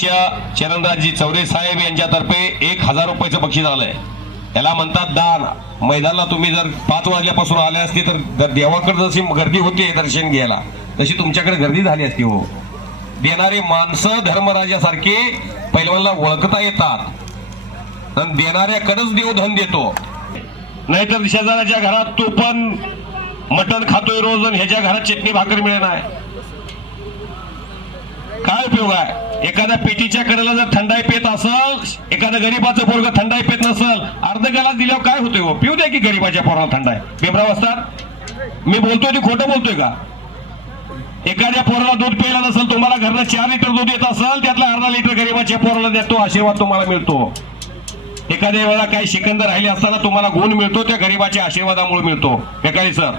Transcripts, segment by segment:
चरणराजजी चौरे साहेब यांच्यातर्फे एक हजार रुपयाचं बक्षीस आलंय. याला म्हणतात दान. मैदानाला तुम्ही जर पाच वाजल्यापासून आले असते तर जर देवाकडे जशी गर्दी होते दर्शन घ्यायला तशी तुमच्याकडे गर्दी झाली असती हो. देणारे माणसं धर्मराजासारखे पैलवानला ओळखता येतात. आणि देणाऱ्याकडेच देव धन देतो. नाहीतर शेजाऱ्याच्या घरात तू पण मटण खातोय रोज आणि ह्याच्या घरात चटणी भाकर मिळणार. काय उपयोग आहे? एखाद्या पेटीच्या कडेला जर थंडाई पेत असल एखाद्या गरीबाचं पोरग थंडाई पेत नसल अर्ध गलास दिल्यावर काय होतोय हो? पिऊ द्या की गरीबाच्या पोराला थंडाई. बेमराव असतात मी बोलतोय ते खोटं बोलतोय का? एखाद्या पोराला दूध प्यायला नसेल तुम्हाला घरनं चार लिटर दूध येत असेल त्यातला अर्धा लिटर गरीबाच्या पोराला देतो आशीर्वाद तुम्हाला मिळतो. एखाद्या वेळा काही शिकंद राहिले असताना तुम्हाला गुण मिळतो त्या गरीबाच्या आशीर्वादामुळे मिळतो. बेकारी सर.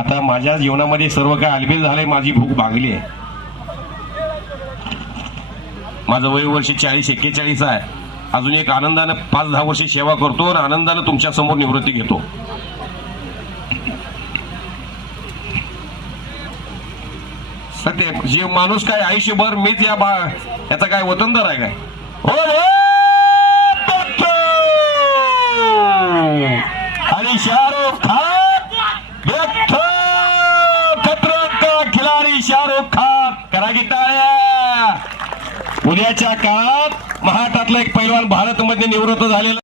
आता माझ्या जीवनामध्ये सर्व काय अलबेल झालंय माझी भूक भागली आहे माझं वय वर्ष चाळीस एक्केचाळीस आहे. अजून एक आनंदानं पाच दहा वर्षे सेवा करतो आणि आनंदानं तुमच्यासमोर निवृत्ती घेतो. सत्य जे माणूस काय आयुष्यभर मीच या बा याचा काय वतनदार आहे काय? हो, आणि शाहरुख खान व्यक्त! का खिलाडी शाहरुख खान करा की टाळ्या उद्याच्या काळात महाराष्ट्रातला एक पैलवान भारतमध्ये निवृत्त झालेला